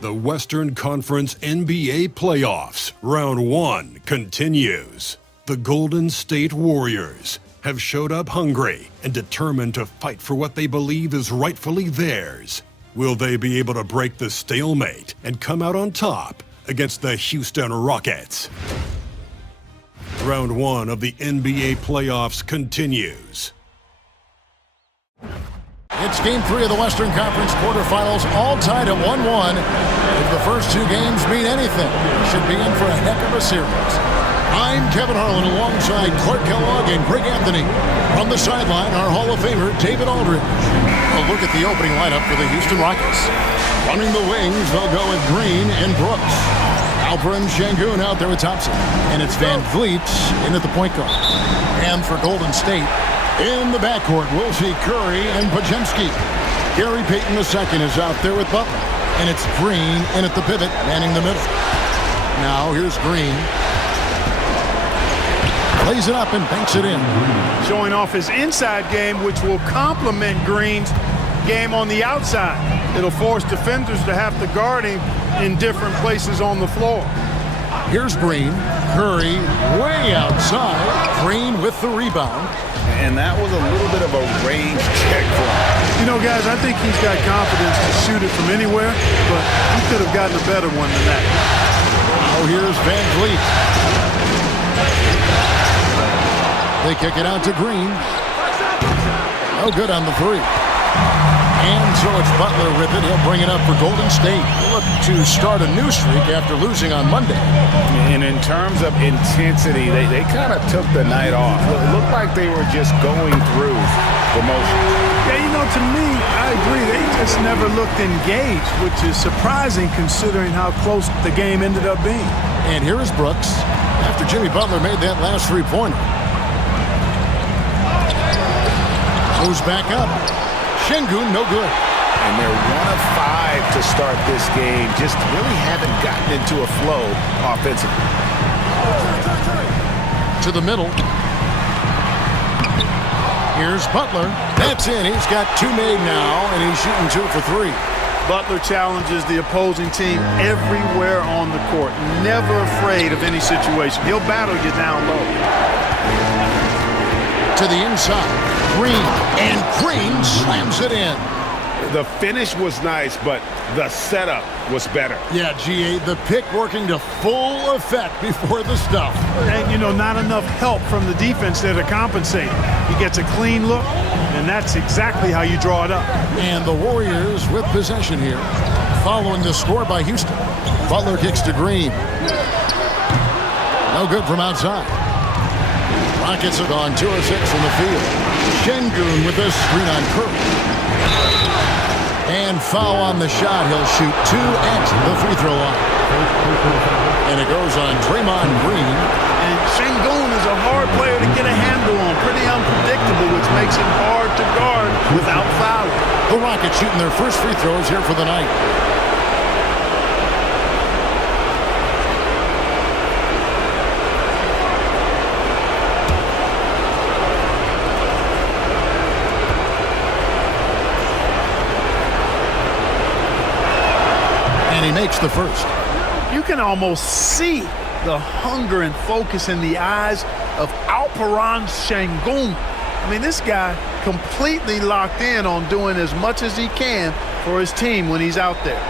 The Western Conference NBA Playoffs, Round 1 continues. The Golden State Warriors have showed up hungry and determined to fight for what they believe is rightfully theirs. Will they be able to break the stalemate and come out on top against the Houston Rockets? Round 1 of the NBA playoffs continues. It's Game 3 of the Western Conference quarterfinals, all tied at 1-1. If the first two games mean anything, we should be in for a heck of a series. I'm Kevin Harlan alongside Clark Kellogg and Greg Anthony. From the sideline, our Hall of Famer, David Aldridge. A look at the opening lineup for the Houston Rockets. Running the wings, they'll go with Green and Brooks. Alperen Sengun out there with Thompson. And it's Van Vliet in at the point guard. And for Golden State, in the backcourt, we'll see Curry and Podziemski. Gary Payton II is out there with Butler. And it's Green in at the pivot, manning the middle. Now here's Green. Plays it up and banks it in. Showing off his inside game, which will complement Green's game on the outside. It'll force defenders to have to guard him in different places on the floor. Here's Green. Curry way outside. Green with the rebound. And that was a little bit of a range check for him. You know, guys, I think he's got confidence to shoot it from anywhere, but he could have gotten a better one than that. Now here's Van Vliet. They kick it out to Green. No good on the three. And so it's Butler with it. He'll bring it up for Golden State. Look to start a new streak after losing on Monday. And in terms of intensity, they kind of took the night off. It looked like they were just going through the motions. Yeah, you know, to me, I agree. They just never looked engaged, which is surprising considering how close the game ended up being. And here is Brooks after Jimmy Butler made that last three-pointer. Goes back up. Sengun, no good. And they're 1 of 5 to start this game. Just really haven't gotten into a flow offensively. To the middle. Here's Butler. That's in. He's got 2 made now, and he's shooting 2 for 3. Butler challenges the opposing team everywhere on the court. Never afraid of any situation. He'll battle you down low. To the inside. Green. And Green slams it in. The finish was nice, but the setup was better. Yeah, G.A., the pick working to full effect before the stuff. And, you know, not enough help from the defense there to compensate. He gets a clean look, and that's exactly how you draw it up. And the Warriors with possession here, following the score by Houston. Butler kicks to Green. No good from outside. Rockets have gone 2 of 6 from the field. Sengun with a screen on Curry. And foul on the shot. He'll shoot 2 at the free throw line. And it goes on Draymond Green. And Sengun is a hard player to get a handle on. Pretty unpredictable, which makes him hard to guard without fouling. The Rockets shooting their first free throws here for the night. And he makes the first. You can almost see the hunger and focus in the eyes of Alperen Sengun. I mean, this guy completely locked in on doing as much as he can for his team when he's out there.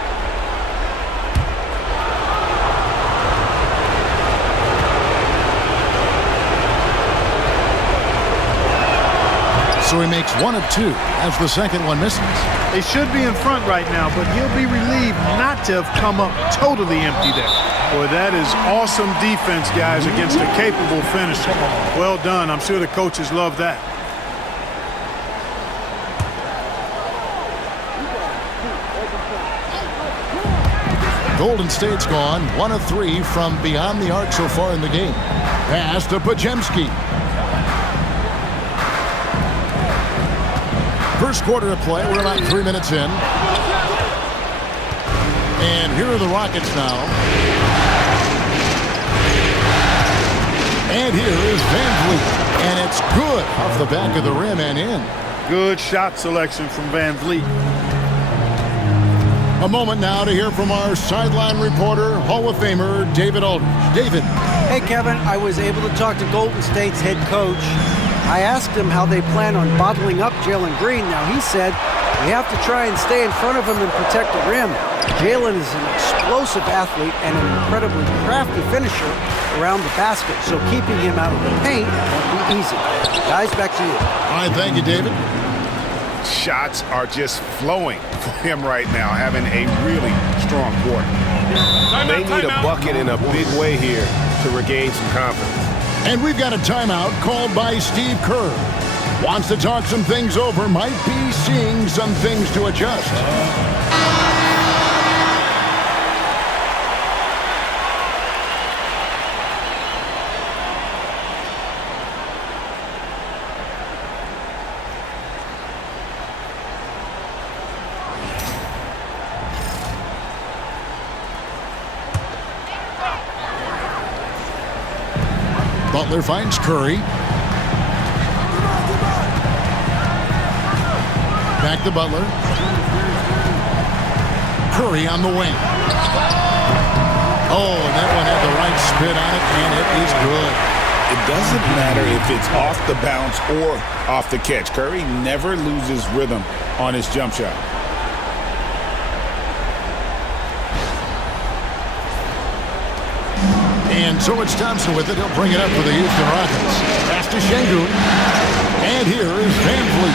So he makes 1 of 2 as the second one misses. They should be in front right now, but he'll be relieved not to have come up totally empty there. Boy, that is awesome defense, guys, against a capable finisher. Well done. I'm sure the coaches love that. Golden State's gone 1 of 3 from beyond the arc so far in the game. Pass to Podziemski. First quarter of play. We're about 3 minutes in. And here are the Rockets now. And here is Van Vliet. And it's good off the back of the rim and in. Good shot selection from Van Vliet. A A moment now to hear from our sideline reporter, Hall of Famer David Aldridge. David. Hey, Kevin. I was able to talk to Golden State's head coach. I asked him how they plan on bottling up Jalen Green. Now, he said we have to try and stay in front of him and protect the rim. Jalen is an explosive athlete and an incredibly crafty finisher around the basket, so keeping him out of the paint won't be easy. Guys, back to you. All right, thank you, David. Shots are just flowing for him right now, having a really strong quarter. They need a bucket in a big way here to regain some confidence. And we've got a timeout called by Steve Kerr. Wants to talk some things over, might be seeing some things to adjust. Butler finds Curry. Back to Butler. Curry on the wing. Oh, and that one had the right spin on it, and it is good. It doesn't matter if it's off the bounce or off the catch. Curry never loses rhythm on his jump shot. And so it's Thompson with it. He'll bring it up for the Houston Rockets. Pass to Şengün. And here is Van Vliet.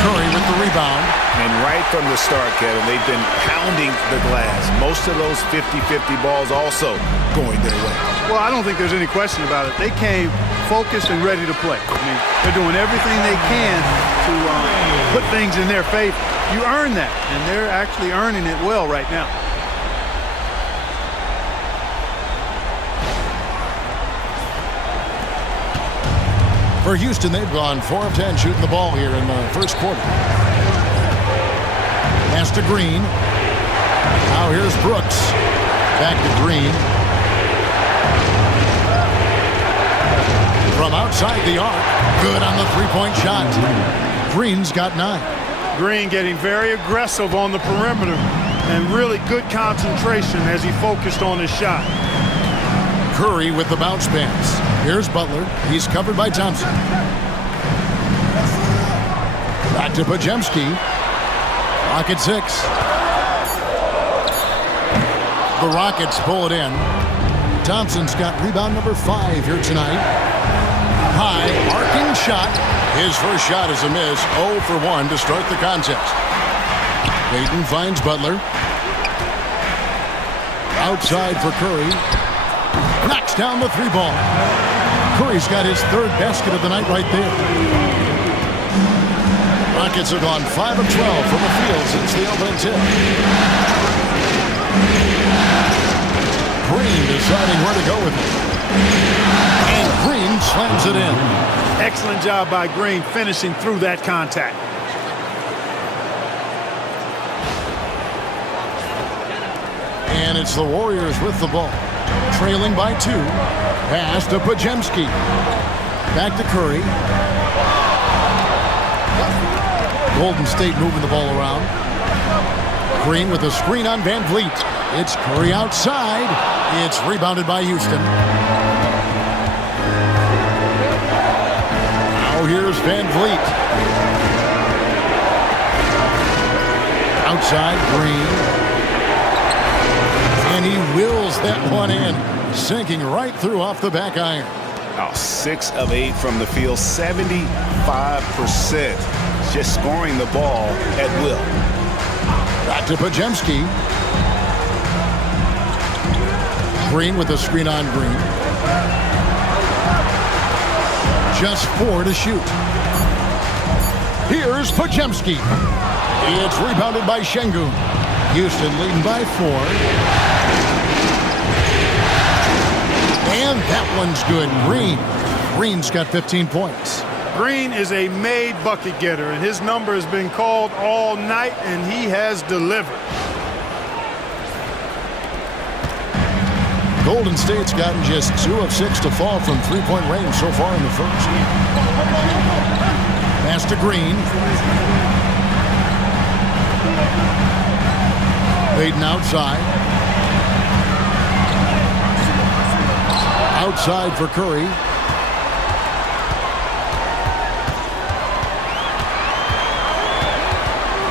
Curry with the rebound. And right from the start, Kevin, they've been pounding the glass. Most of those 50-50 balls also going their way. Well, I don't think there's any question about it. They came focused and ready to play. I mean, they're doing everything they can to put things in their favor. You earn that, and they're actually earning it well right now. For Houston, they've gone 4 of 10 shooting the ball here in the first quarter. Pass to Green. Now here's Brooks. Back to Green. From outside the arc. Good on the three-point shot. Green's got 9. Green getting very aggressive on the perimeter and really good concentration as he focused on his shot. Curry with the bounce pass. Here's Butler. He's covered by Thompson. Back to Podziemski. Rocket 6. The Rockets pull it in. Thompson's got rebound number 5 here tonight. High, arcing shot. His first shot is a miss. 0 for 1 to start the contest. Payton finds Butler. Outside for Curry. Knocks down the 3 ball. Curry's got his 3rd basket of the night right there. Rockets have gone 5 of 12 from the field since the opening tip. Green deciding where to go with it. And Green slams it in. Excellent job by Green finishing through that contact. And it's the Warriors with the ball. Trailing by 2. Pass to Podziemski. Back to Curry. Golden State moving the ball around. Green with a screen on Van Vliet. It's Curry outside. It's rebounded by Houston. Now here's Van Vliet. Outside Green. And he wills that one in. Sinking right through off the back iron. Oh, 6 of 8 from the field, 75%. Just scoring the ball at will. Back to Podziemski. Green with a screen on Green. Just 4 to shoot. Here's Podziemski. It's rebounded by Şengün. Houston leading by 4. And that one's good. Green's got 15 points. Green is a made bucket getter, and his number has been called all night, and he has delivered. Golden State's gotten just 2 of 6 to fall from 3-point range so far in the first. Pass to Green. Baden outside. Outside for Curry.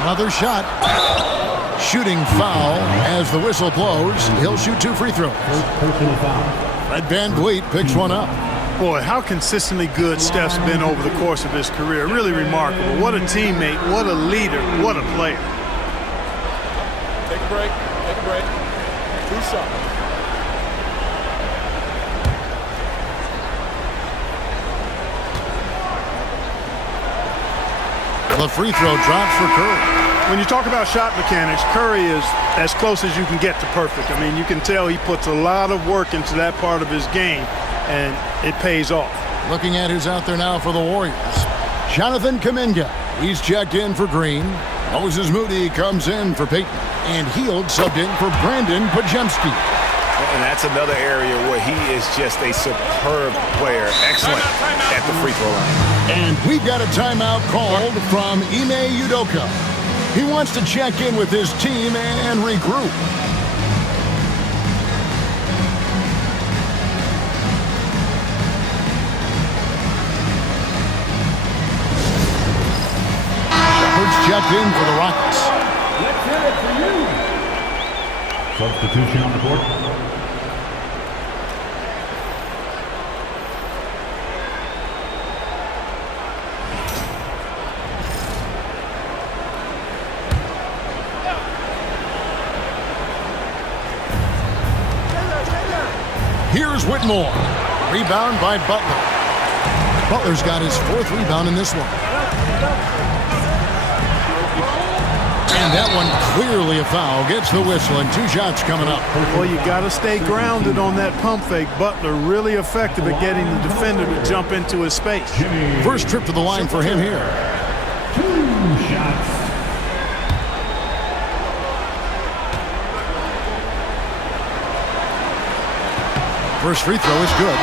Another shot. Shooting foul as the whistle blows. He'll shoot 2 free throws. Fred VanVleet picks one up. Boy, how consistently good Steph's been over the course of his career. Really remarkable. What a teammate, what a leader, what a player. Take a break. Take a break. 2 shots. The free throw drops for Curry. When you talk about shot mechanics, Curry is as close as you can get to perfect. I mean, you can tell he puts a lot of work into that part of his game, and it pays off. Looking at who's out there now for the Warriors. Jonathan Kuminga. He's checked in for Green. Moses Moody comes in for Payton. And Hield subbed in for Brandon Podziemski. And that's another area where he is just a superb player. Excellent at the free throw line. And we've got a timeout called from Ime Udoka. He wants to check in with his team and regroup. Shepard's checked in for the Rockets. Let's hear it for you. Substitution on the court. Here's Whitmore. Rebound by Butler. Butler's got his 4th rebound in this one. And that one clearly a foul. Gets the whistle and 2 shots coming up. Well, you got to stay grounded on that pump fake. Butler really effective at getting the defender to jump into his space. First trip to the line for him here. 2 shots. First free throw is good.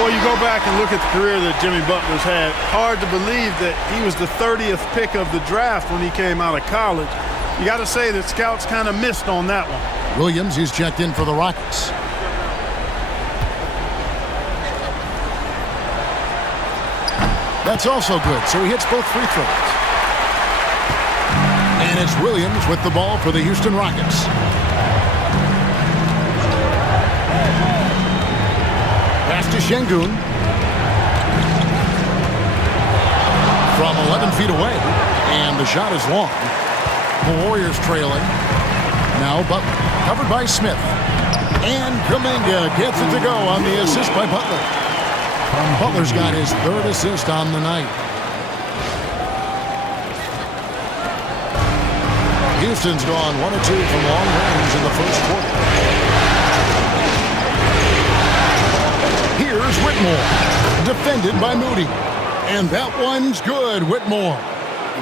Well, you go back and look at the career that Jimmy Butler's had. Hard to believe that he was the 30th pick of the draft when he came out of college. You got to say that scouts kind of missed on that one. Williams, he's checked in for the Rockets. That's also good, so he hits both free throws. And it's Williams with the ball for the Houston Rockets. Pass to Şengün. From 11 feet away. And the shot is long. The Warriors trailing. Now Butler. Covered by Smith. And Kuminga gets it to go on the assist by Butler. Butler's got his 3rd assist on the night. Houston's gone 1 of 2 from long range in the first quarter. Here's Whitmore, defended by Moody. And that one's good, Whitmore.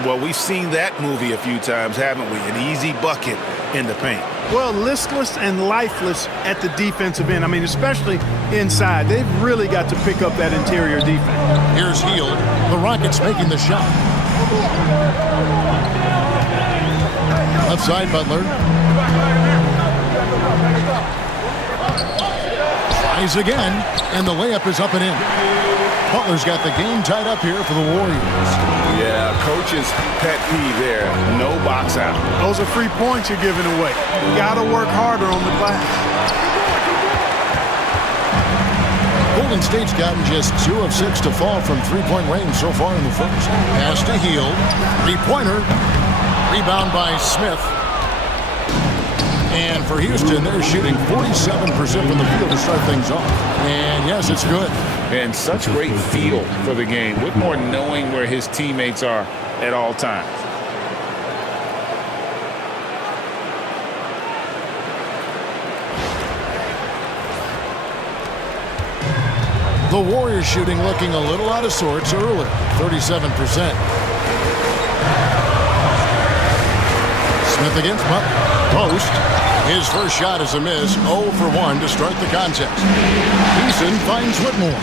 Well, we've seen that movie a few times, haven't we? An easy bucket in the paint. Well, listless and lifeless at the defensive end. I mean, especially inside. They've really got to pick up that interior defense. Here's Hield. The Rockets making the shot. Left side, Butler. Tries again, and the layup is up and in. Butler's got the game tied up here for the Warriors. Yeah, coach's pet peeve there. No box out. Those are free points you're giving away. You got to work harder on the glass. Golden State's gotten just 2 of 6 to fall from three-point range so far in the first. Pass to Hield. Three-pointer. Rebound by Smith. And for Houston, they're shooting 47% from the field to start things off. And yes, it's good. And such great feel for the game. Whitmore knowing where his teammates are at all times. The Warriors shooting looking a little out of sorts early, 37%. Smith against Butler. Post. His first shot is a miss. 0 for 1 to start the contest. Houston finds Whitmore.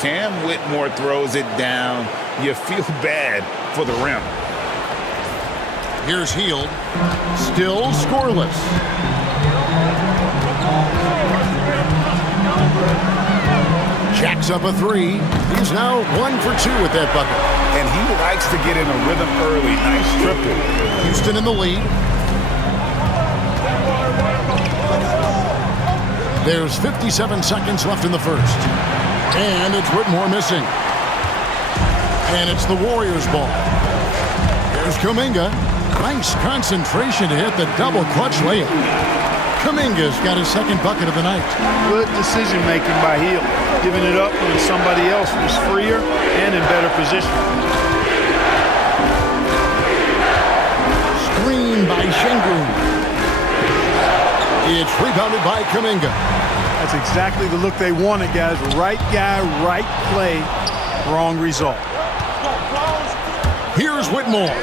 Cam Whitmore throws it down. You feel bad for the rim. Here's Hield. Still scoreless. Jacks up a three. He's now 1 for 2 with that bucket. And he likes to get in a rhythm early. Nice triple. Houston in the lead. There's 57 seconds left in the first. And it's Whitmore missing. And it's the Warriors' ball. Here's Kuminga. Nice concentration to hit the double clutch layup. Kuminga's got his second bucket of the night. Good decision-making by Hield, giving it up when somebody else was freer and in better position. Screen by Şengün. It's rebounded by Kuminga. That's exactly the look they wanted, guys. Right guy, right play, wrong result. Here's Whitmore.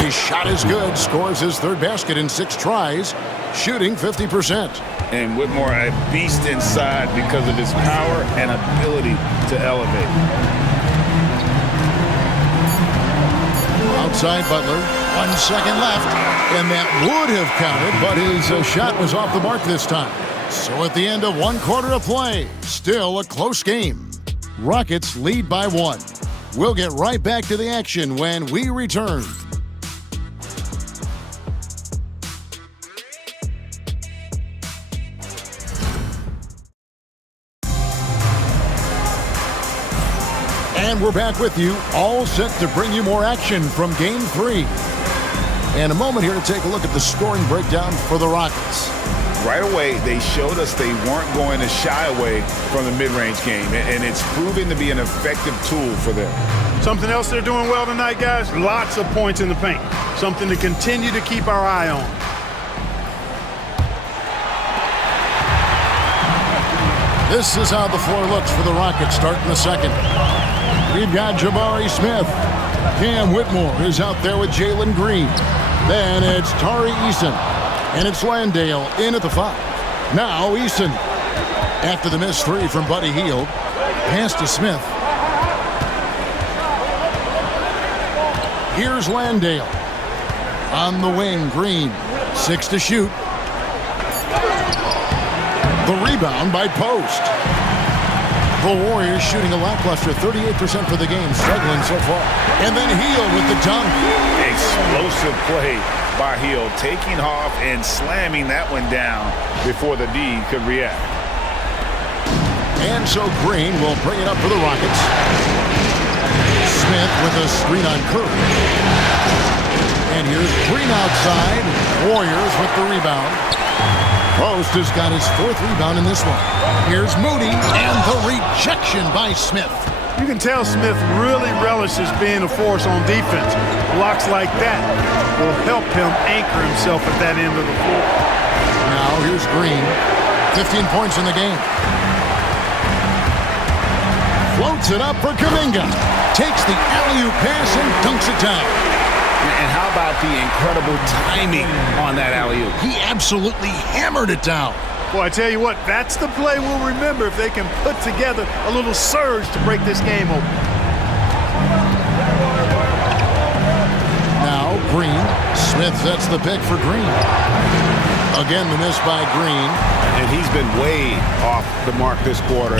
His shot is good. Scores his third basket in 6 tries. Shooting 50%. And Whitmore a beast inside because of his power and ability to elevate. Outside Butler. 1 second left. And that would have counted, but his shot was off the mark this time. So at the end of 1 quarter of play, still a close game. Rockets lead by 1. We'll get right back to the action when we return. And we're back with you, all set to bring you more action from Game 3. And a moment here to take a look at the scoring breakdown for the Rockets. Right away, they showed us they weren't going to shy away from the mid-range game, and it's proving to be an effective tool for them. Something else they're doing well tonight, guys, lots of points in the paint. Something to continue to keep our eye on. This is how the floor looks for the Rockets starting the second. We've got Jabari Smith. Cam Whitmore is out there with Jalen Green. Then it's Tari Eason. And it's Landale in at the 5. Now Eason. After the missed 3 from Buddy Hield. Pass to Smith. Here's Landale. On the wing, Green. 6 to shoot. The rebound by Post. The Warriors shooting a lackluster 38% for the game, struggling so far. And then Hield with the dunk. Explosive play by Hield, taking off and slamming that one down before the D could react. And so Green will bring it up for the Rockets. Smith with a screen on Curry. And here's Green outside. Warriors with the rebound. Post has got his 4th rebound in this one. Here's Moody and the rejection by Smith. You can tell Smith really relishes being a force on defense. Blocks like that will help him anchor himself at that end of the floor. Now here's Green. 15 points in the game. Floats it up for Kuminga. Takes the alley-oop pass and dunks it down. And how about the incredible timing on that alley-oop? He absolutely hammered it down. Boy, I tell you what, that's the play we'll remember if they can put together a little surge to break this game open. Now Green. Smith sets the pick for Green. Again, the miss by Green. And he's been way off the mark this quarter.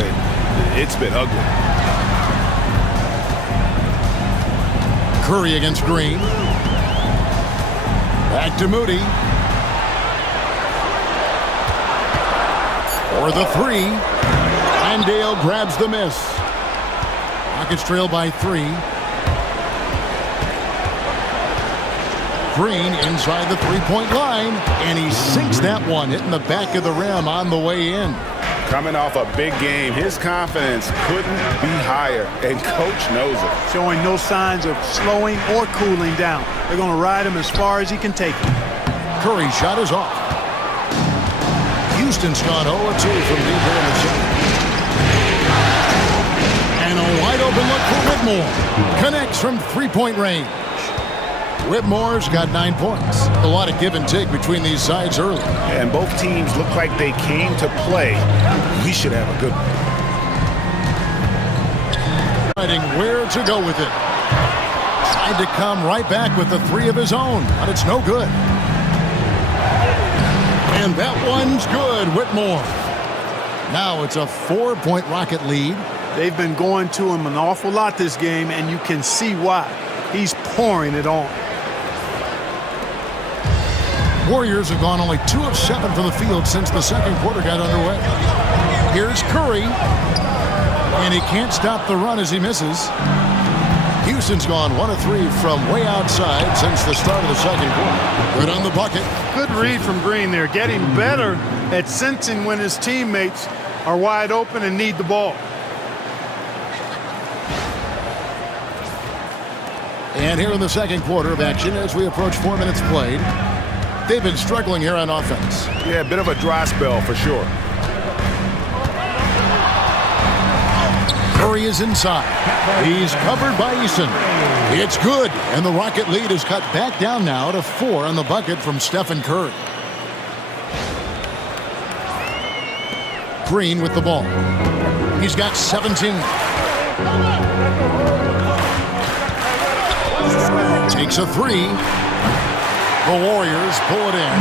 It's been ugly. Curry against Green. Back to Moody. For the 3. Landale grabs the miss. Rockets trail by 3. Green inside the 3-point line. And he sinks that one, hitting the back of the rim on the way in. Coming off a big game, his confidence couldn't be higher, and Coach knows it. Showing no signs of slowing or cooling down. They're going to ride him as far as he can take him. Curry's shot is off. Houston's gone 0-2 from deep here in the second. And a wide open look for Whitmore. Connects from 3-point range. Whitmore's got 9 points. A lot of give and take between these sides early. And both teams look like they came to play. We should have a good one. to go with it. Tried to come right back with the three of his own, but it's no good. And that one's good, Whitmore. Now it's a 4-point Rocket lead. They've been going to him an awful lot this game, and you can see why. He's pouring it on. Warriors have gone only 2 of 7 from the field since the second quarter got underway. Here's Curry. And he can't stop the run as he misses. Houston's gone 1 of 3 from way outside since the start of the second quarter. Good on the bucket. Good read from Green there, getting better at sensing when his teammates are wide open and need the ball. And here in the second quarter of action as we approach 4 minutes played. They've been struggling here on offense. Yeah, a bit of a dry spell for sure. Curry is inside. He's covered by Eason. It's good, and the Rocket lead is cut back down now to 4 on the bucket from Stephen Curry. Green with the ball. He's got 17. Takes a 3. The Warriors pull it in.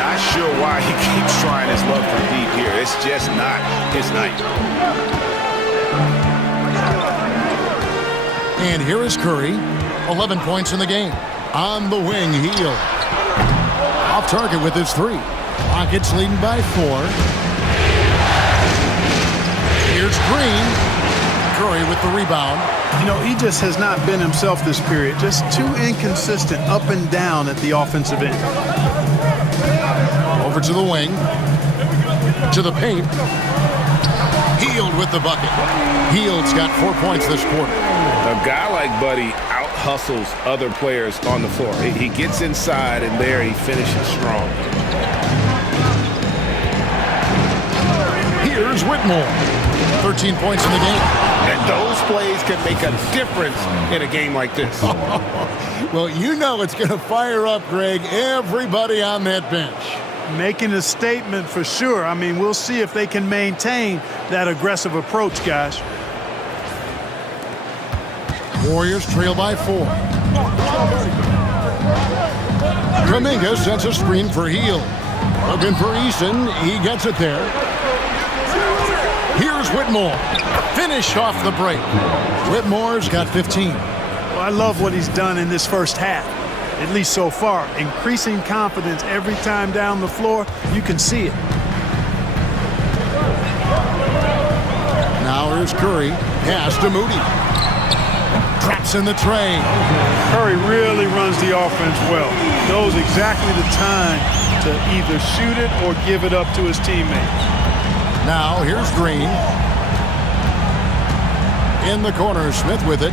Not sure why he keeps trying his luck from deep here. It's just not his night. And here is Curry. 11 points in the game. On the wing, Hield. Off target with his 3. Rockets leading by 4. Here's Green. Curry with the rebound. You know, he just has not been himself this period. Just too inconsistent up and down at the offensive end. Over to the wing. To the paint. Hield with the bucket. Hield's got 4 points this quarter. A guy like Buddy out-hustles other players on the floor. He gets inside, and there he finishes strong. Here's Whitmore. 13 points in the game. And those plays can make a difference in a game like this. Well, you know it's going to fire up, Greg, everybody on that bench. Making a statement for sure. I mean, we'll see if they can maintain that aggressive approach, guys. Warriors trail by 4. Kuminga sets a screen for Hield. Looking for Eason. He gets it there. Here's Whitmore. Finished off the break. Whitmore's got 15. Well, I love what he's done in this first half, at least so far. Increasing confidence every time down the floor. You can see it. Now here's Curry. Pass to Moody. Traps in the tray. Curry really runs the offense well. Knows exactly the time to either shoot it or give it up to his teammates. Now here's Green. In the corner, Smith with it.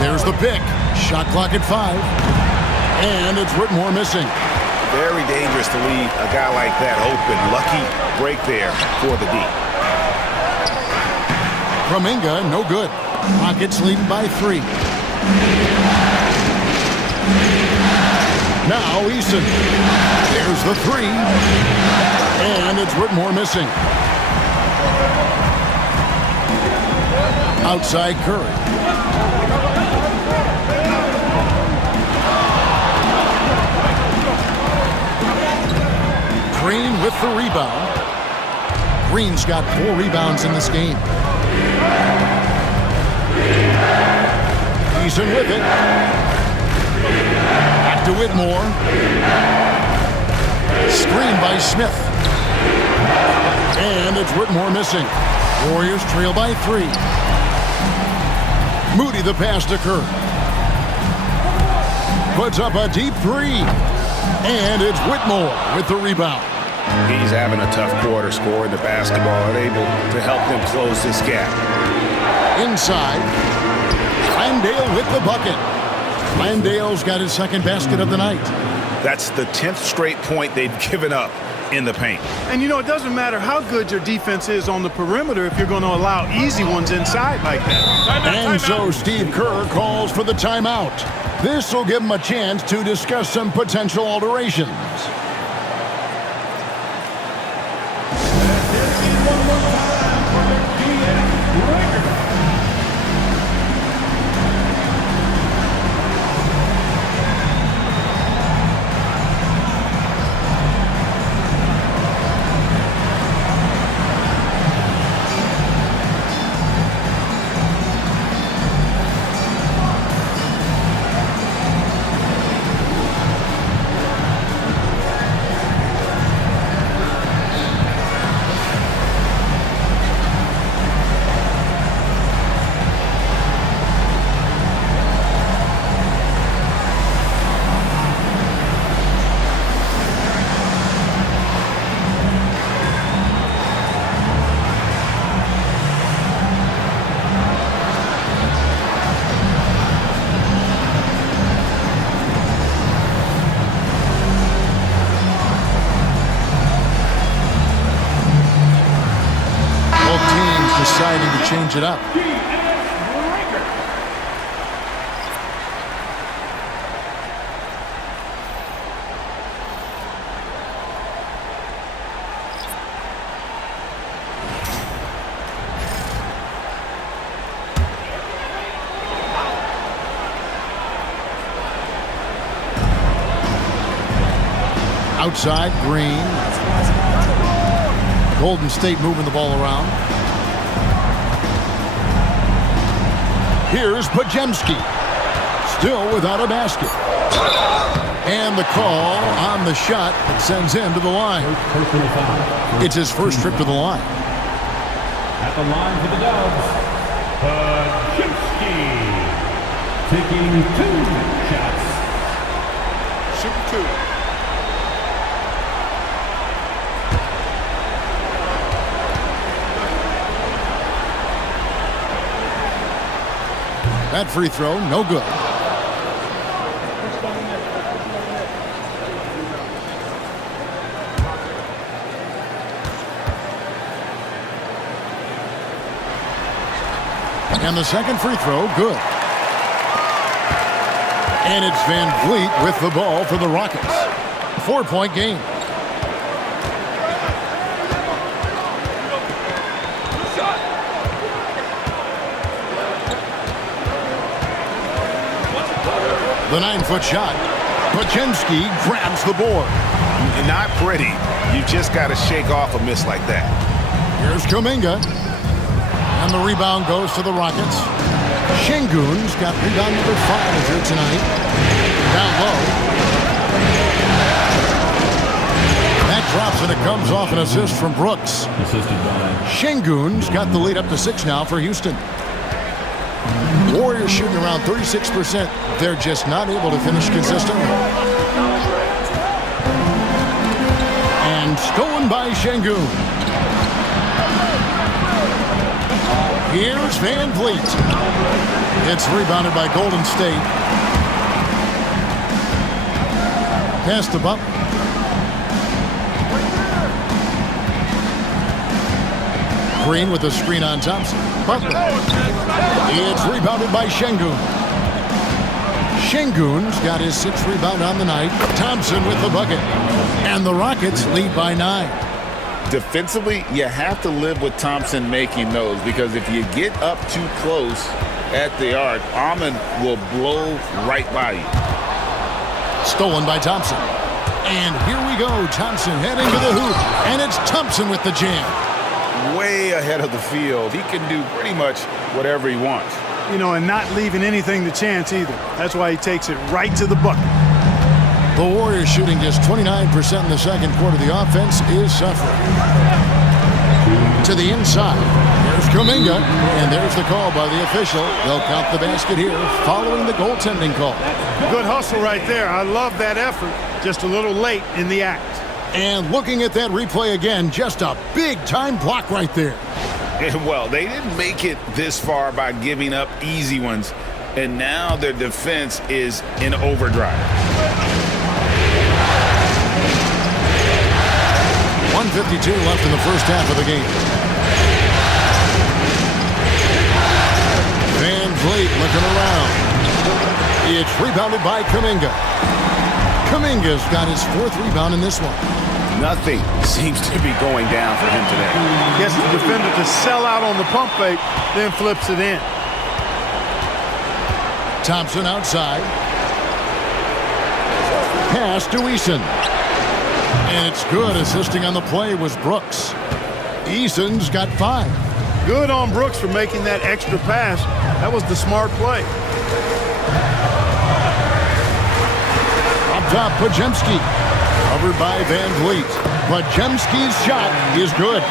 There's the pick. Shot clock at 5. And it's Whitmore missing. Very dangerous to leave a guy like that open. Lucky break there for the D. Kuminga, no good. Rockets leading by 3. Now Eason. There's the 3. And it's Whitmore missing. Outside Curry. Green with the rebound. Green's got 4 rebounds in this game. Eason with it. Back to Whitmore. Screen by Smith. And it's Whitmore missing. Warriors trail by 3. Moody the pass to Curry. Puts up a deep 3. And it's Whitmore with the rebound. He's having a tough quarter scoring the basketball and able to help them close this gap. Inside. Landale with the bucket. Landale's got his second basket of the night. That's the 10th straight point they've given up in the paint. And you know, it doesn't matter how good your defense is on the perimeter if you're going to allow easy ones inside like that. And so Steve Kerr calls for the timeout. This will give him a chance to discuss some potential alterations. change it up. Outside, Green. Golden State moving the ball around. Here's Podziemski. Still without a basket. And the call on the shot that sends him to the line. It's his first trip to the line. At the line for the Dubs, Podziemski. Taking 2 shots. Shoot 2. That free throw, no good. And the second free throw, good. And it's Van Vliet with the ball for the Rockets. 4-point game. The 9-foot shot. Podziemski grabs the board. Not pretty. You just got to shake off a miss like that. Here's Kuminga. And the rebound goes to the Rockets. Şengün's got rebound number 5 here tonight. Down low. That drops and it comes off an assist from Brooks. Assisted by Şengün's got the lead up to 6 now for Houston. Warriors shooting around 36%. They're just not able to finish consistently. And stolen by Şengün. Here's Van Vliet. It's rebounded by Golden State. Pass to Butler. Green with the screen on Thompson. Butler. It's rebounded by Şengün. Şengün's got his 6th rebound on the night. Thompson with the bucket. And the Rockets lead by 9. Defensively, you have to live with Thompson making those, because if you get up too close at the arc, Ahmed will blow right by you. Stolen by Thompson. And here we go. Thompson heading to the hoop. And it's Thompson with the jam. Way ahead of the field. He can do pretty much whatever he wants. You know, and not leaving anything to chance either. That's why he takes it right to the bucket. The Warriors shooting just 29% in the second quarter. The offense is suffering. To the inside. There's Kuminga. And there's the call by the official. They'll count the basket here following the goaltending call. Good hustle right there. I love that effort. Just a little late in the act. And looking at that replay again, just a big-time block right there. And well, they didn't make it this far by giving up easy ones. And now their defense is in overdrive. 1:52 left in the first half of the game. Van Vliet looking around. It's rebounded by Kuminga. Kuminga's got his 4th rebound in this one. Nothing seems to be going down for him today. Gets the defender to sell out on the pump fake, then flips it in. Thompson outside. Pass to Eason. And it's good. Assisting on the play was Brooks. Eason's got 5. Good on Brooks for making that extra pass. That was the smart play. Up top, Podziemski. Covered by Van Vliet. Podziemski's shot is good.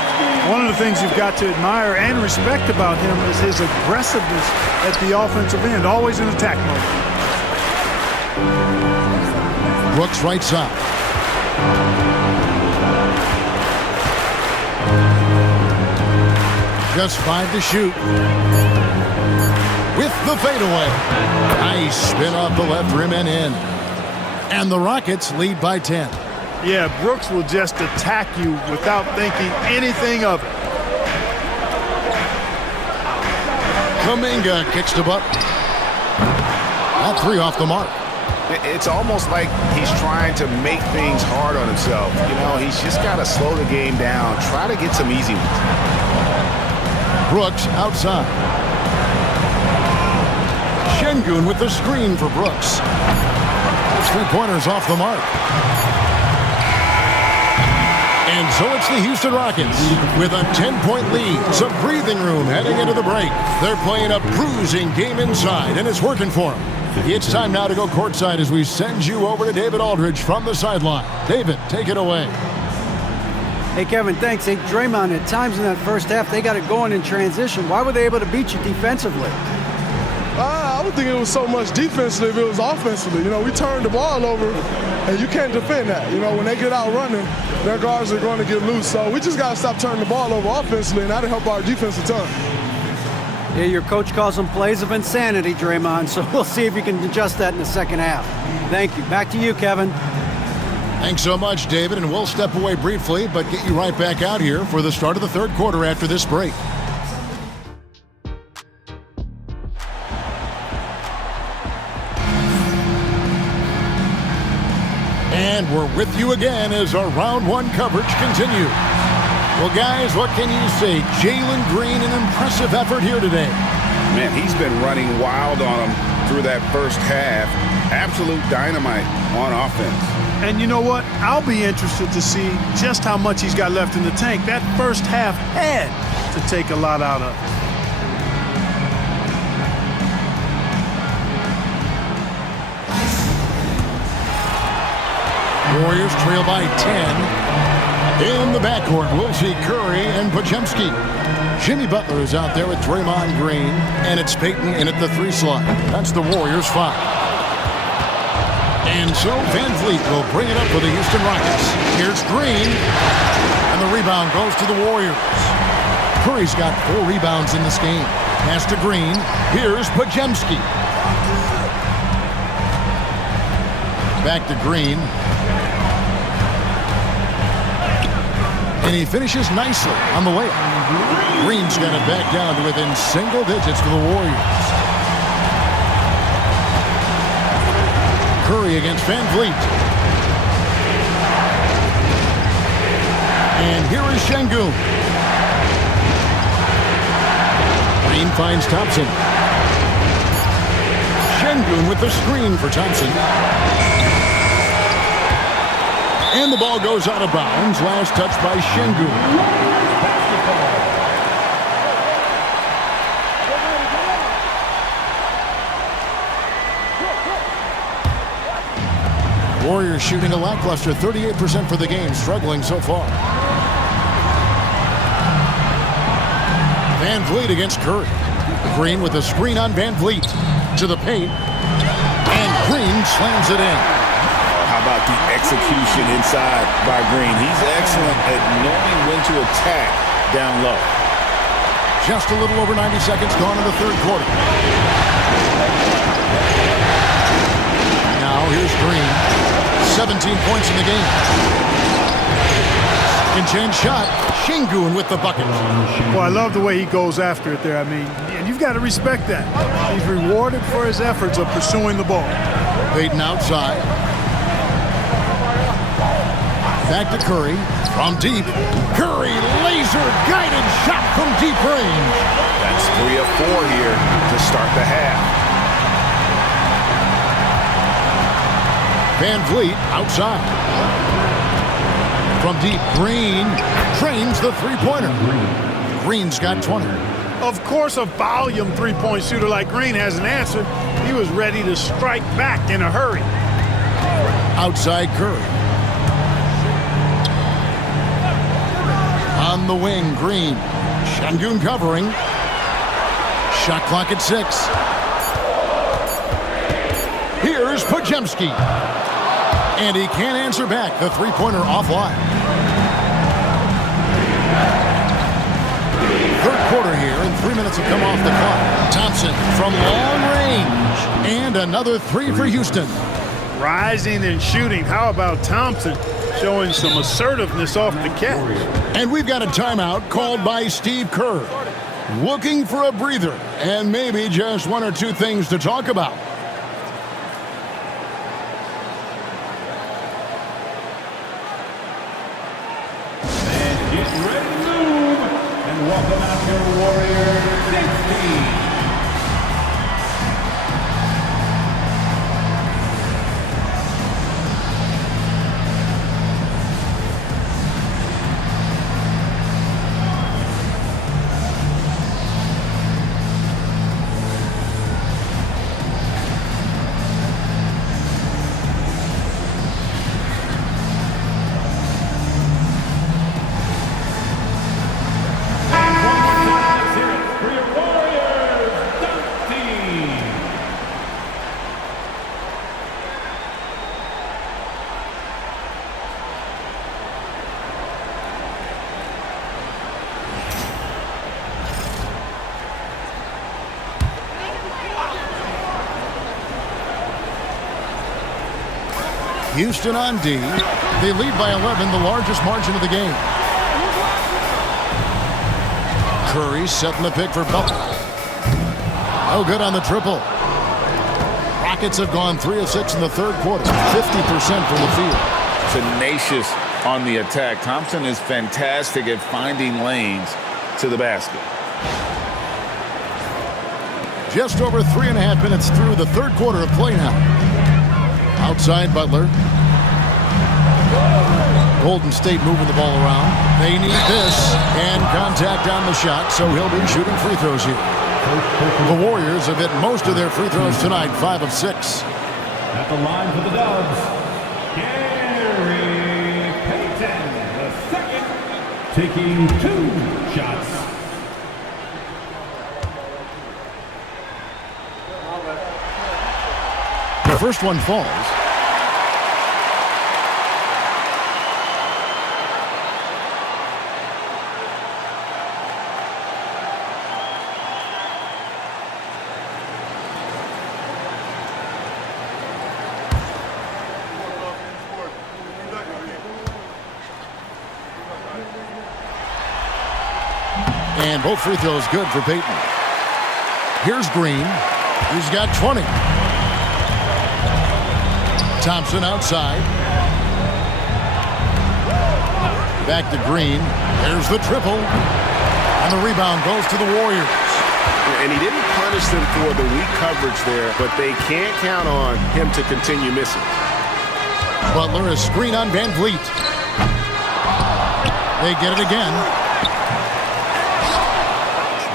One of the things you've got to admire and respect about him is his aggressiveness at the offensive end, always in attack mode. Brooks right side. Just 5 to shoot. With the fadeaway. Nice spin off the left rim and in. And the Rockets lead by 10. Yeah, Brooks will just attack you without thinking anything of it. Kuminga kicks the butt. That three off the mark. It's almost like he's trying to make things hard on himself. You know, he's just got to slow the game down. Try to get some easy ones. Brooks outside. Şengün with the screen for Brooks. Those three-pointers off the mark. And so it's the Houston Rockets with a 10-point lead. Some breathing room heading into the break. They're playing a bruising game inside, and it's working for them. It's time now to go courtside as we send you over to David Aldridge from the sideline. David, take it away. Hey, Kevin, thanks. Hey, Draymond, at times in that first half, they got it going in transition. Why were they able to beat you defensively? I don't think it was so much defensively, it was offensively. You know, we turned the ball over, and you can't defend that. You know, when they get out running, their guards are going to get loose. So we just got to stop turning the ball over offensively, and that'll help our defense a ton. Yeah, your coach calls them plays of insanity, Draymond, so we'll see if you can adjust that in the second half. Thank you. Back to you, Kevin. Thanks so much, David, and we'll step away briefly, but get you right back out here for the start of the third quarter after this break. And we're with you again as our round one coverage continues. Well, guys, what can you say? Jalen Green, an impressive effort here today. Man, he's been running wild on him through that first half. Absolute dynamite on offense. And you know what? I'll be interested to see just how much he's got left in the tank. That first half had to take a lot out of. Warriors trail by 10. In the backcourt, we'll see Curry and Podziemski. Jimmy Butler is out there with Draymond Green, and it's Payton in at the three slot. That's the Warriors' foul. And so Van Vliet will bring it up for the Houston Rockets. Here's Green, and the rebound goes to the Warriors. Curry's got 4 rebounds in this game. Pass to Green. Here's Podziemski. Back to Green. And he finishes nicely on the layup. Green's got it back down to within single digits for the Warriors. Curry against Van Vliet. And here is Şengün. Green finds Thompson. Şengün with the screen for Thompson. And the ball goes out of bounds. Last touch by Şengün. Warriors shooting a lackluster 38% for the game, struggling so far. Van Vliet against Curry. Green with a screen on Van Vliet. To the paint. And Green slams it in. How about the execution inside by Green? He's excellent at knowing when to attack down low. Just a little over 90 seconds gone in the third quarter. Now here's Green. 17 points in the game. Second chance shot. Şengün with the bucket. Well, I love the way he goes after it there. I mean, and you've got to respect that. He's rewarded for his efforts of pursuing the ball. Payton outside. Back to Curry. From deep. Curry, laser-guided shot from deep range. That's 3 of 4 here to start the half. Van Vliet outside. From deep, Green trains the three-pointer. Green's got 20. Of course, a volume three-point shooter like Green has an answer. He was ready to strike back in a hurry. Outside Curry. On the wing, Green. Şengün covering. Shot clock at 6. Here's Podziemski. And he can't answer back. The three-pointer offline. Third quarter here, and 3 minutes have come off the clock. Thompson from long range. And another three for Houston. Rising and shooting. How about Thompson showing some assertiveness off the catch? And we've got a timeout called by Steve Kerr. looking for a breather and maybe just one or two things to talk about. And get ready to move. And welcome out your Warrior 16. Houston on D. They lead by 11, the largest margin of the game. Curry setting the pick for Butler. No good on the triple. Rockets have gone 3 of 6 in the third quarter, 50% from the field. Tenacious on the attack. Thompson is fantastic at finding lanes to the basket. Just over 3.5 minutes through the third quarter of play now. Outside Butler. Golden State moving the ball around. They need this and contact on the shot, so he'll be shooting free throws here. The Warriors have hit most of their free throws tonight, 5 of 6. At the line for the Dubs, Gary Payton, the second, taking 2 shots. The first one falls. And both free throws good for Payton. Here's Green. He's got 20. Thompson outside. Back to Green. There's the triple. And the rebound goes to the Warriors. And he didn't punish them for the weak coverage there, but they can't count on him to continue missing. Butler is screen on Van Vliet. They get it again.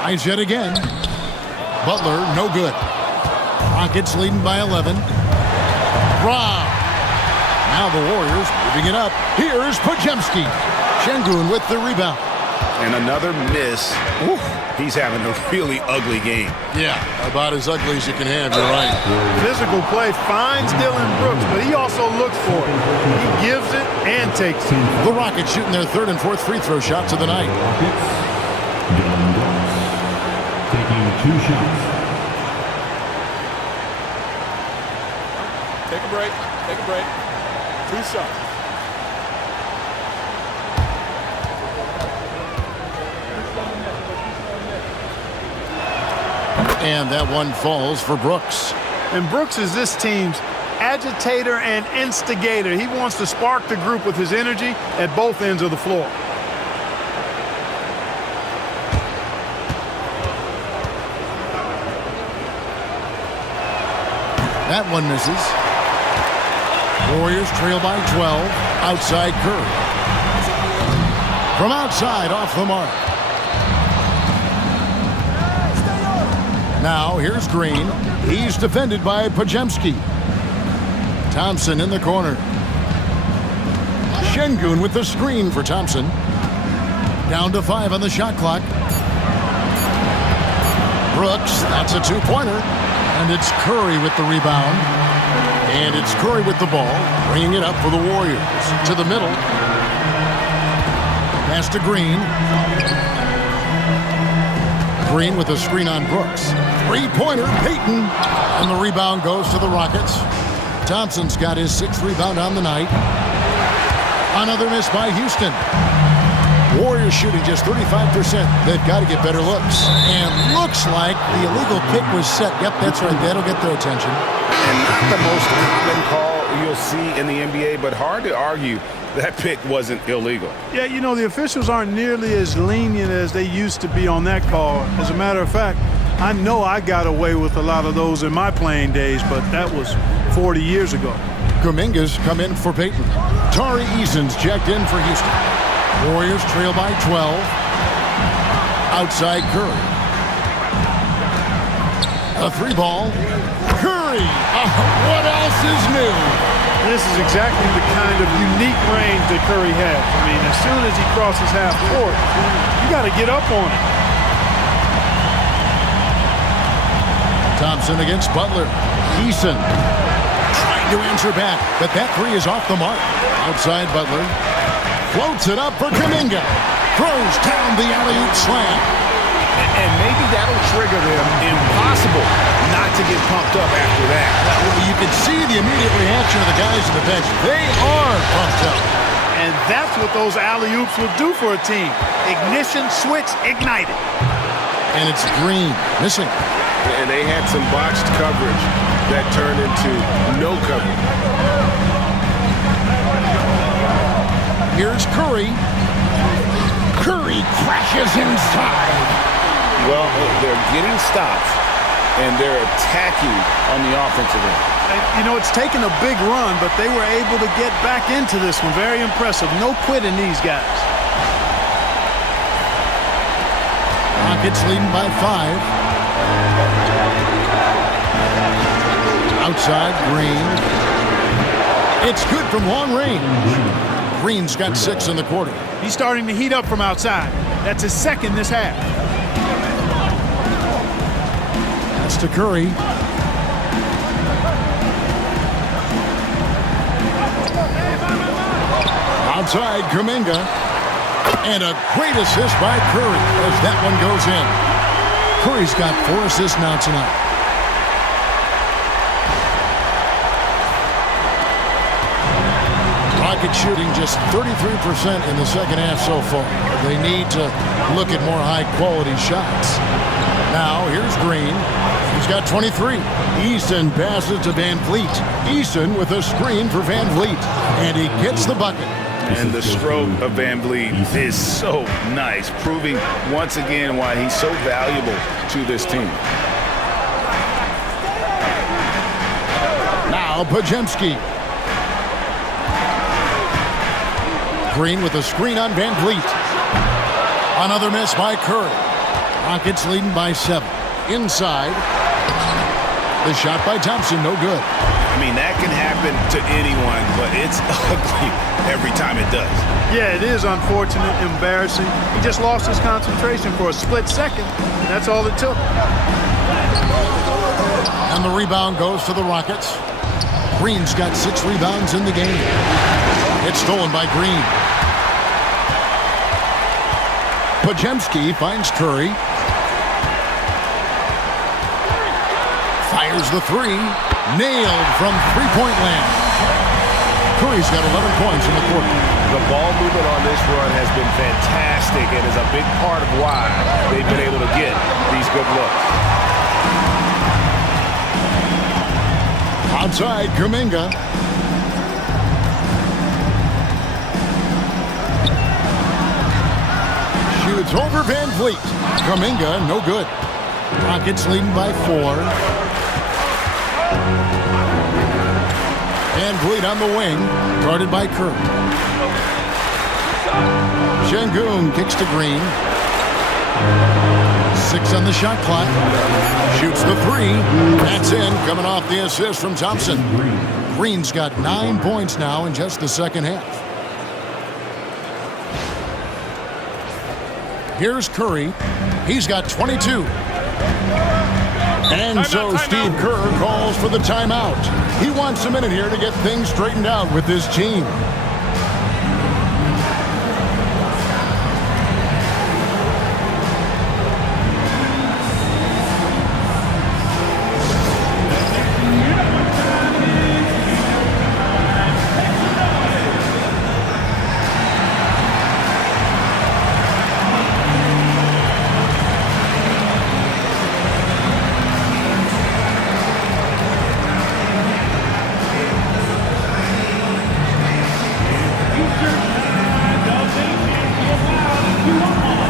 Tries yet again. Butler, no good. Rockets leading by 11. Rob. Now the Warriors moving it up. Here's Podziemski. Şengün with the rebound. And another miss. Ooh, he's having a really ugly game. Yeah, about as ugly as you can have, you're right. Physical play finds Dillon Brooks, but he also looks for it. He gives it and takes it. The Rockets shooting their third and fourth free throw shots of the night. Dillon Brooks, taking 2 shots. Take a break. Take a break. 2 shots. And that one falls for Brooks. And Brooks is this team's agitator and instigator. He wants to spark the group with his energy at both ends of the floor. That one misses. Warriors trail by 12. Outside Curry. From outside, off the mark. Now here's Green. He's defended by Podziemski. Thompson in the corner. Şengün with the screen for Thompson. Down to 5 on the shot clock. Brooks, that's a 2-pointer. And it's Curry with the rebound. And it's Curry with the ball, bringing it up for the Warriors. To the middle. Pass to Green. Green with a screen on Brooks. 3-pointer, Payton. And the rebound goes to the Rockets. Thompson's got his 6th rebound on the night. Another miss by Houston. Warriors shooting just 35%. They've got to get better looks. And looks like the illegal kick was set. Yep, that's right. That'll get their attention. And not the most common call you'll see in the NBA, but hard to argue that pick wasn't illegal. Yeah, you know, the officials aren't nearly as lenient as they used to be on that call. As a matter of fact, I know I got away with a lot of those in my playing days, but that was 40 years ago. Kuminga's come in for Peyton. Tari Eason's checked in for Houston. Warriors trail by 12. Outside Curry. A 3-ball. Curry! What else is new? This is exactly the kind of unique range that Curry has. I mean, as soon as he crosses half court, you got to get up on it. Thompson against Butler. Eason trying to answer back, but that three is off the mark. Outside Butler. Floats it up for Kuminga. Throws down the alley-oop slam. And maybe that'll trigger them. Impossible not to get pumped up after that. You can see the immediate reaction of the guys on the bench. They are pumped up. And that's what those alley-oops will do for a team. Ignition switch ignited. And it's Green missing. And they had some botched coverage that turned into no coverage. Here's Curry. Curry crashes inside. Well, they're getting stops, and they're attacking on the offensive end. You know, it's taken a big run, but they were able to get back into this one. Very impressive. No quitting these guys. Rockets leading by 5. Outside, Green. It's good from long range. Green's got 6 in the quarter. He's starting to heat up from outside. That's his second this half. That's to Curry. Outside, Kuminga. And a great assist by Curry as that one goes in. Curry's got 4 assists now tonight. Rockets shooting just 33% in the second half so far. They need to look at more high-quality shots. Now, here's Green. He's got 23. Eason passes to Van Vliet. Eason with a screen for Van Vliet. And he gets the bucket. And the stroke of Van Vliet is so nice, proving once again why he's so valuable to this team. Now, Podziemski. Green with a screen on Van Vliet. Another miss by Curry. Rockets leading by 7. Inside. The shot by Thompson, no good. I mean, that can happen to anyone, but it's ugly every time it does. Yeah, it is unfortunate, embarrassing. He just lost his concentration for a split second. That's all it took. And the rebound goes to the Rockets. Green's got 6 rebounds in the game. It's stolen by Green. Podziemski finds Curry. Fires the 3. Nailed from three-point land. Curry's got 11 points in the quarter. The ball movement on this run has been fantastic and is a big part of why they've been able to get these good looks. Outside, Kuminga. Shoots over Van Vliet. Kuminga, no good. Rockets leading by 4. Van Vliet on the wing, guarded by Curry. Şengün kicks to Green. 6 on the shot clock. Shoots the 3. That's in, coming off the assist from Thompson. Green's got 9 points now in just the second half. Here's Curry. He's got 22. And so Steve Kerr calls for the timeout. He wants a minute here to get things straightened out with this team. Eastern and the nation allowed 2-on-1.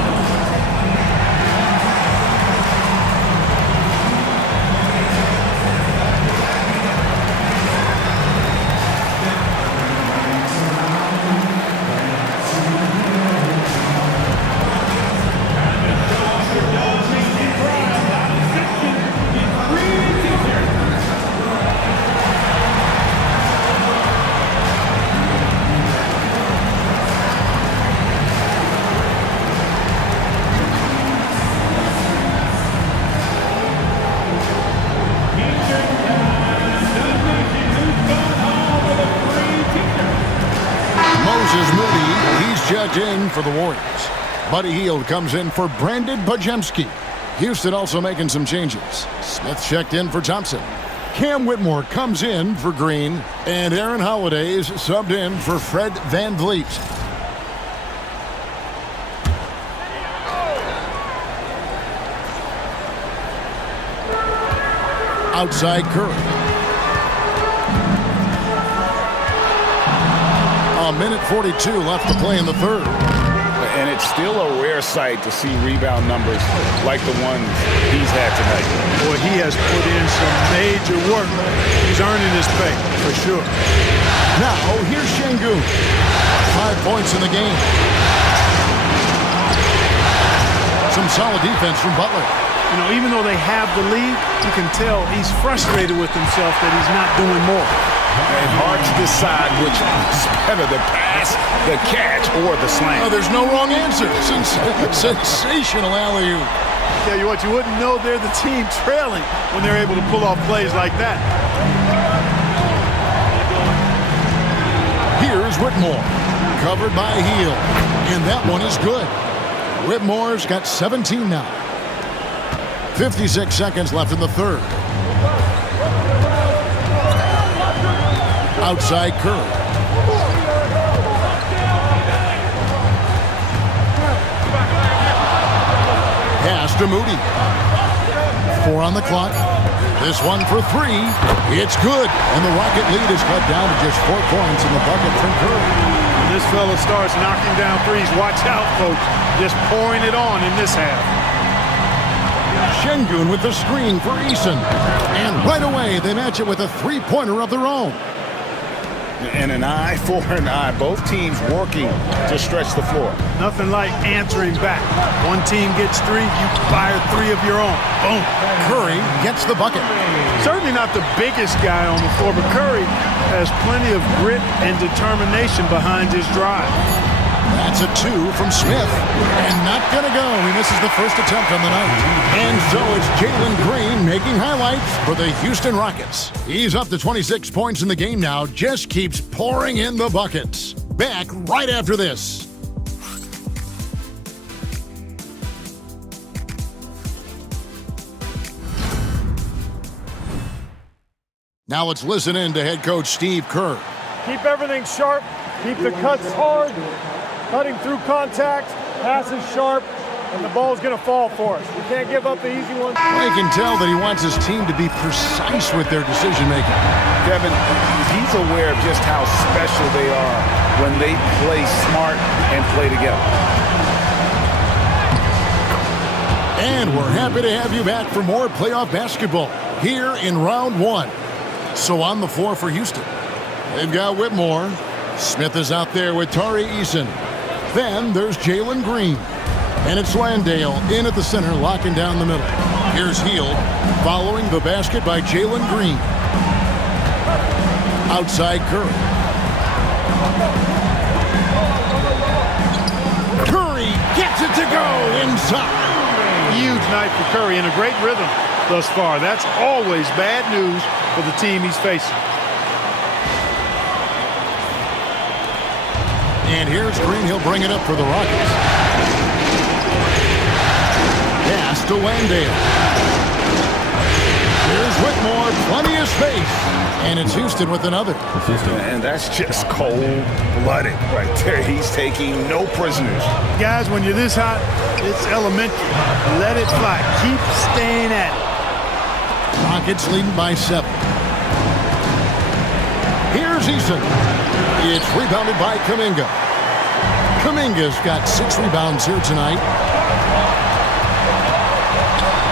Moses Moody, he's checked in for the Warriors. Buddy Hield comes in for Brandon Podziemski. Houston also making some changes. Smith checked in for Thompson. Cam Whitmore comes in for Green. And Aaron Holiday is subbed in for Fred VanVleet. Outside Curry. A minute 42 left to play in the third. And it's still a rare sight to see rebound numbers like the ones he's had tonight. Boy, he has put in some major work. He's earning his pay, for sure. Now, here's Şengün. 5 points in the game. Some solid defense from Butler. You know, even though they have the lead, you can tell he's frustrated with himself that he's not doing more. And hard to decide which is better, the pass, the catch, or the slam. Oh, there's no wrong answer. Sensational alley-oop. Tell you what, you wouldn't know they're the team trailing when they're able to pull off plays like that. Here's Whitmore, covered by Hield, and that one is good. Whitmore's got 17 now. 56 seconds left in the third. Outside Curry. Pass to Moody. 4 on the clock. This one for 3. It's good. And the Rocket lead is cut down to just 4 points in the bucket from Curry. When this fella starts knocking down threes, watch out, folks. Just pouring it on in this half. Şengün with the screen for Eason. And right away, they match it with a three-pointer of their own. And an eye for an eye. Both teams working to stretch the floor. Nothing like answering back. One team gets 3, you fire 3 of your own. Boom. Curry gets the bucket. Certainly not the biggest guy on the floor, but Curry has plenty of grit and determination behind his drive. That's a 2 from Smith. And not going to go. He misses the first attempt on the night. And so it's Jalen Green making highlights for the Houston Rockets. He's up to 26 points in the game now. Just keeps pouring in the buckets. Back right after this. Now let's listen in to head coach Steve Kerr. Keep everything sharp. Keep the cuts hard. Cutting through contact, passes sharp, and the ball's going to fall for us. We can't give up the easy ones. I can tell that he wants his team to be precise with their decision-making. Kevin, he's aware of just how special they are when they play smart and play together. And we're happy to have you back for more playoff basketball here in round 1. So on the floor for Houston, they've got Whitmore. Smith is out there with Tari Eason. Then there's Jalen Green. And it's Landale in at the center, locking down the middle. Here's Hield, following the basket by Jalen Green. Outside Curry. Curry gets it to go inside. Huge night for Curry and a great rhythm thus far. That's always bad news for the team he's facing. And here's Green. He'll bring it up for the Rockets. Pass to Landale. Here's Whitmore. Plenty of space. And it's Houston with another. And that's just cold-blooded right there. He's taking no prisoners. Guys, when you're this hot, it's elementary. Let it fly. Keep staying at it. Rockets leading by 7. Here's Here's Eason. It's rebounded by Kuminga. Kuminga's got 6 rebounds here tonight.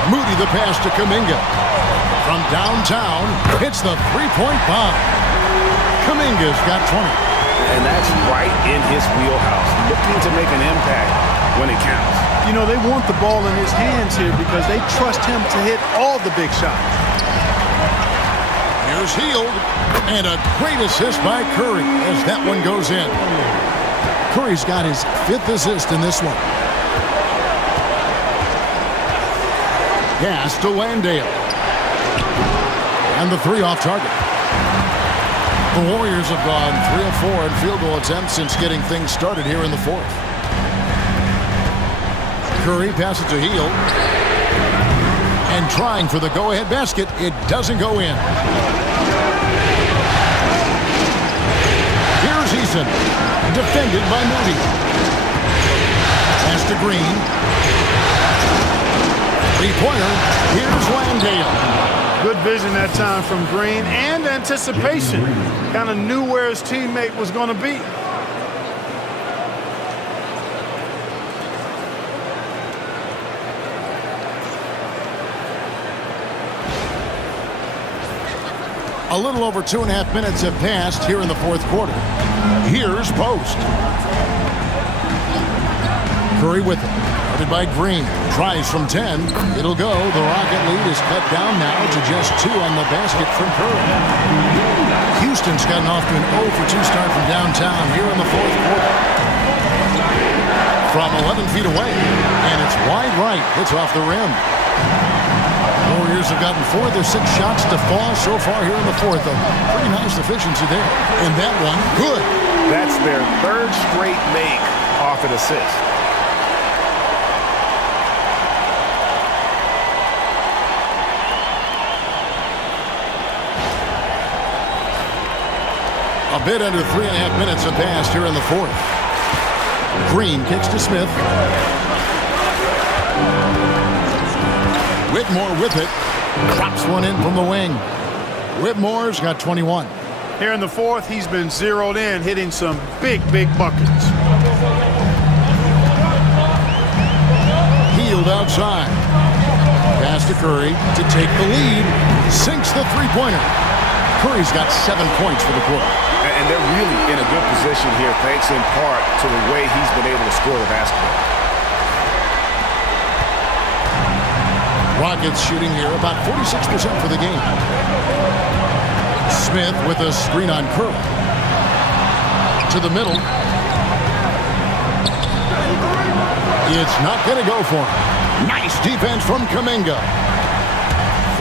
Moody the pass to Kuminga. From downtown, hits the three-point bomb. Kuminga's got 20. And that's right in his wheelhouse, looking to make an impact when it counts. You know, they want the ball in his hands here because they trust him to hit all the big shots. Here's Hield, and a great assist by Curry as that one goes in. Curry's got his 5th assist in this one. Pass to Landale. And the 3 off target. The Warriors have gone 3 of 4 in field goal attempts since getting things started here in the 4th. Curry passes to Hield. And trying for the go-ahead basket. It doesn't go in. Here's Eason. Defended by Moody. Pass to Green. Three-pointer. Here's Landale. Good vision that time from Green and anticipation. Kind of knew where his teammate was going to be. A little over 2.5 minutes have passed here in the 4th quarter. Here's Post. Curry with it. Guarded by Green. Tries from 10. It'll go. The Rocket lead is cut down now to just 2 on the basket from Curry. Houston's gotten off to an 0 for 2 start from downtown here in the 4th quarter. From 11 feet away. And it's wide right. Hits off the rim. Warriors have gotten 4 of their 6 shots to fall so far here in the 4th. A pretty nice efficiency there. And that one, good. That's their 3rd straight make off an assist. A bit under 3.5 minutes have passed here in the 4th. Green kicks to Smith. Whitmore with it. Drops one in from the wing. Whitmore's got 21. Here in the 4th, he's been zeroed in, hitting some big buckets. Hield outside. Pass to Curry to take the lead. Sinks the three-pointer. Curry's got 7 points for the quarter. And they're really in a good position here, thanks in part to the way he's been able to score the basketball. Rockets shooting here about 46% for the game. Smith with a screen on Curry. To the middle. It's not going to go for him. Nice defense from Kuminga.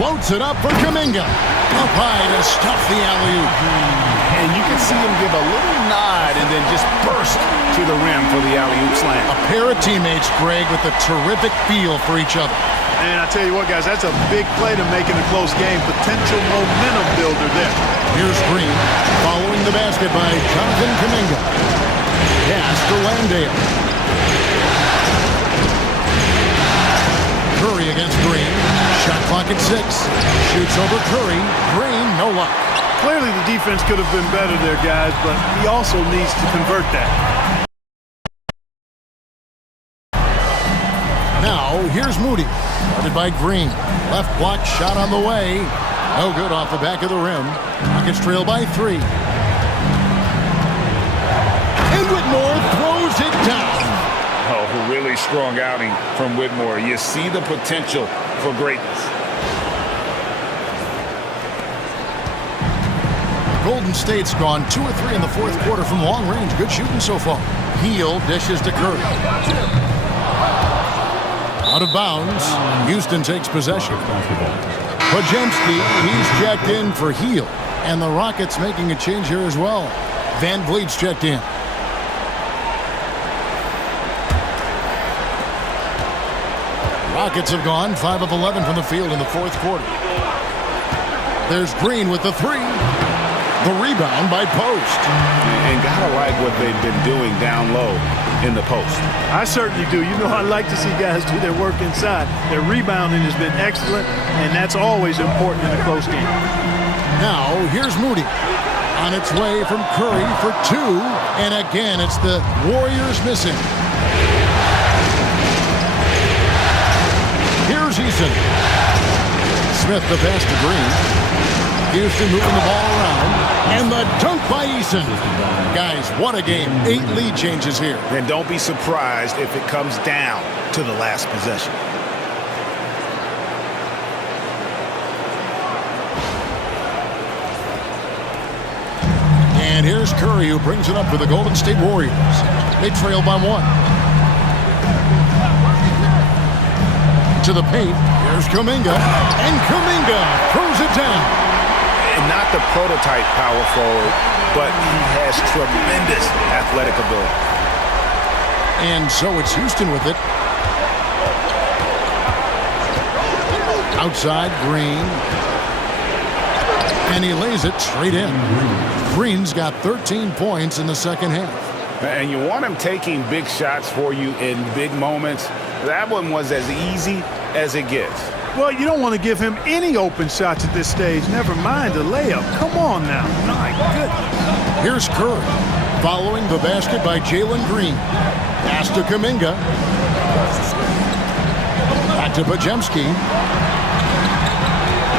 Floats it up for Kuminga. Up high to stuff the alley-oop. And you can see him give a little nod and then just burst to the rim for the alley-oop slam. A pair of teammates, Greg, with a terrific feel for each other. And I tell you what, guys, that's a big play to make in a close game. Potential momentum builder there. Here's Green, following the basket by Jonathan Kuminga. Pass to Landale. Curry against Green. Shot clock at 6. Shoots over Curry. Green, no luck. Clearly the defense could have been better there, guys, but he also needs to convert that. Now, here's Moody. Guarded by Green. Left block shot on the way. No good off the back of the rim. Rockets trail by 3. And Whitmore throws it down. Oh, really strong outing from Whitmore. You see the potential for greatness. Golden State's gone 2 or 3 in the 4th quarter from long range. Good shooting so far. Hield dishes to Curry. Out of bounds. Houston takes possession. Podziemski, he's checked in for Hield. And the Rockets making a change here as well. Van Vliet's checked in. Rockets have gone 5 of 11 from the field in the 4th quarter. There's Green with the 3. The rebound by Post. And gotta like what they've been doing down low in the post. I certainly do. You know, I like to see guys do their work inside. Their rebounding has been excellent, and that's always important in a close game. Now, here's Moody. On its way from Curry for 2. And again, it's the Warriors missing. Here's Eason. Smith the pass to Green. Houston moving the ball around. And the dunk by Eason. Guys, what a game. 8 lead changes here. And don't be surprised if it comes down to the last possession. And here's Curry, who brings it up for the Golden State Warriors. They trail by 1. To the paint. Here's Kuminga. And Kuminga throws it down. And not the prototype power forward, but he has tremendous athletic ability. And so it's Houston with it. Outside, Green. And he lays it straight in. Green's got 13 points in the second half. And you want him taking big shots for you in big moments. That one was as easy as it gets. Well, you don't want to give him any open shots at this stage. Never mind a layup. Come on now. My goodness. Here's Curry. Following the basket by Jalen Green. Pass to Kuminga. Back to Podziemski.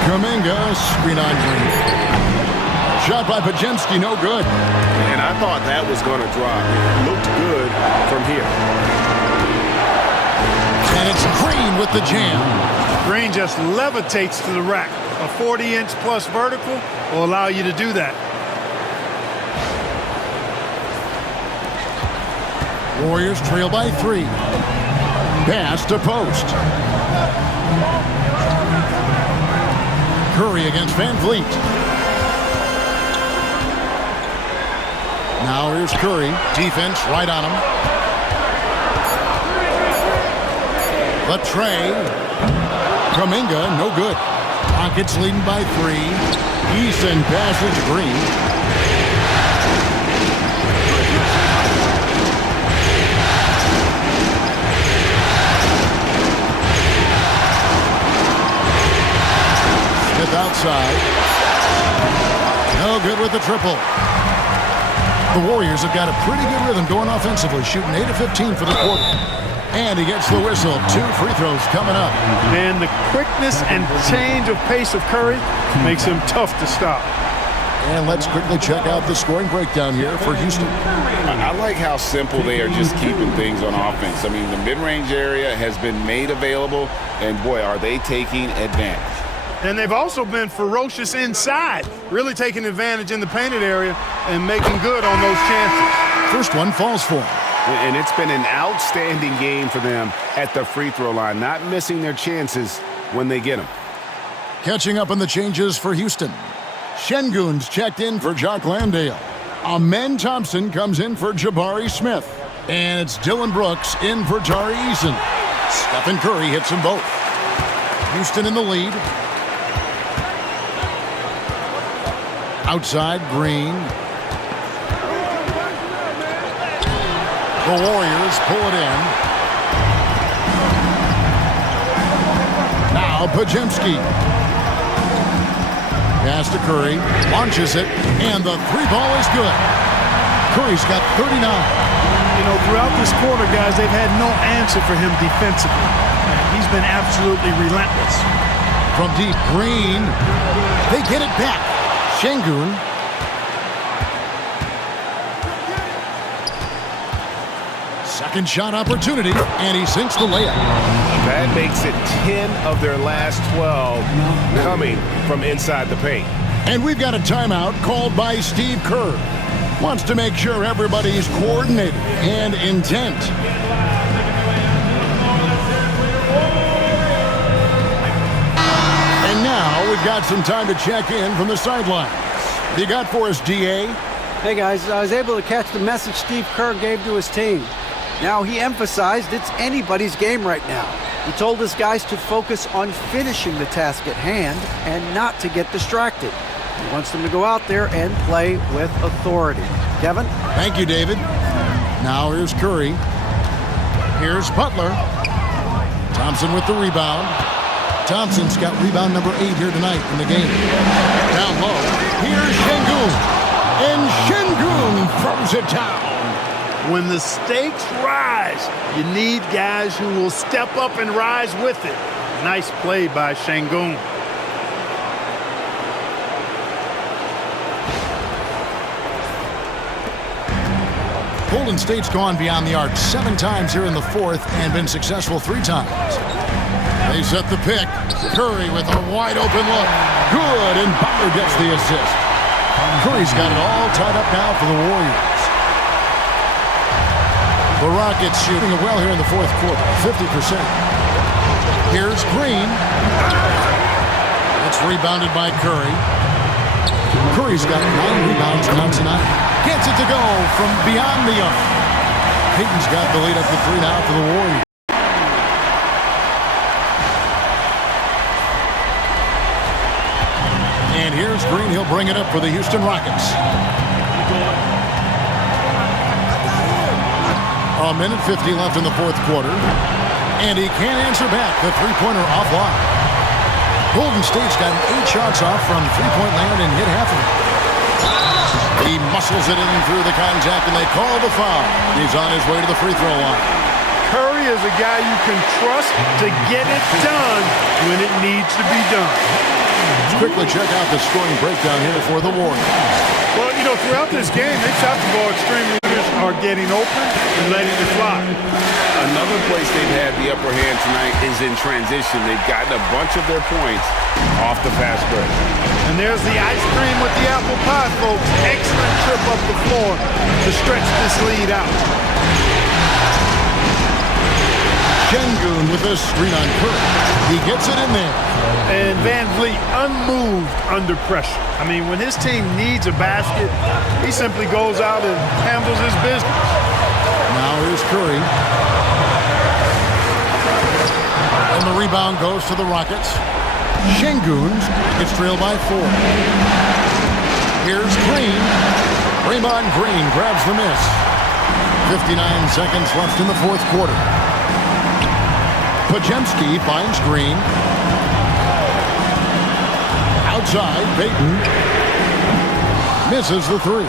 Kuminga, screen on Green. Shot by Podziemski, no good. And I thought that was going to drop. It looked good from here. And it's Green with the jam. Green just levitates to the rack. A 40-inch plus vertical will allow you to do that. Warriors trail by 3. Pass to post. Curry against Van Vliet. Now here's Curry. Defense right on him. The tray. Kuminga, no good. Rockets leading by 3. Eason passes to Green. Smith outside. No good with the triple. The Warriors have got a pretty good rhythm going offensively, shooting 8 of 15 for the quarter. And he gets the whistle. 2 free throws coming up. And the quickness and change of pace of Curry makes him tough to stop. And let's quickly check out the scoring breakdown here for Houston. I like how simple they are just keeping things on offense. I mean, the mid-range area has been made available, and boy, are they taking advantage. And they've also been ferocious inside, really taking advantage in the painted area and making good on those chances. First one falls for him. And it's been an outstanding game for them at the free throw line, not missing their chances when they get them. Catching up on the changes for Houston. Şengün's checked in for Jock Landale. Amen Thompson comes in for Jabari Smith. And it's Dylan Brooks in for Tari Eason. Stephen Curry hits them both. Houston in the lead. Outside, Green. The Warriors pull it in. Now Podziemski. Pass to Curry. Launches it. And the 3-ball is good. Curry's got 39. You know, throughout this quarter, guys, they've had no answer for him defensively. He's been absolutely relentless. From deep, Green. They get it back. Şengün. Second shot opportunity, and he sinks the layup. That makes it 10 of their last 12 coming from inside the paint. And we've got a timeout called by Steve Kerr. Wants to make sure everybody's coordinated and intent. And now we've got some time to check in from the sidelines. You got for us, DA? Hey guys, I was able to catch the message Steve Kerr gave to his team. Now, he emphasized it's anybody's game right now. He told his guys to focus on finishing the task at hand and not to get distracted. He wants them to go out there and play with authority. Kevin? Thank you, David. Now here's Curry. Here's Butler. Thompson with the rebound. Thompson's got rebound number 8 here tonight in the game. Down low. Here's Şengün. And Şengün throws it down. When the stakes rise, you need guys who will step up and rise with it. Nice play by Şengün. Golden State's gone beyond the arc 7 times here in the fourth and been successful 3 times. They set the pick. Curry with a wide open look. Good, and Butler gets the assist. Curry's got it all tied up now for the Warriors. The Rockets shooting it well here in the fourth quarter, 50%. Here's Green. It's rebounded by Curry. Curry's got 9 rebounds now tonight. Gets it to go from beyond the arc. Payton's got the lead up to 3 now for the Warriors. And here's Green. He'll bring it up for the Houston Rockets. A minute 50 left in the fourth quarter. And he can't answer back. The three-pointer offline. Golden State's got 8 shots off from three-point land and hit half of it. He muscles it in through the contact, and they call the foul. He's on his way to the free throw line. Curry is a guy you can trust to get it done when it needs to be done. Let's quickly check out the scoring breakdown here for the Warriors. Well, you know, throughout this game, they shot the ball extremely good, are getting open and letting it fly. Another place they've had the upper hand tonight is in transition. They've gotten a bunch of their points off the fast break. And there's the ice cream with the apple pie, folks. Excellent trip up the floor to stretch this lead out. Şengün with a screen on Curry. He gets it in there. And Van Vliet unmoved under pressure. I mean, when his team needs a basket, he simply goes out and handles his business. Now here's Curry. And the rebound goes to the Rockets. Şengün gets trailed by 4. Here's Green. Draymond Green grabs the miss. 59 seconds left in the fourth quarter. Podziemski finds Green. Outside, Payton misses the 3.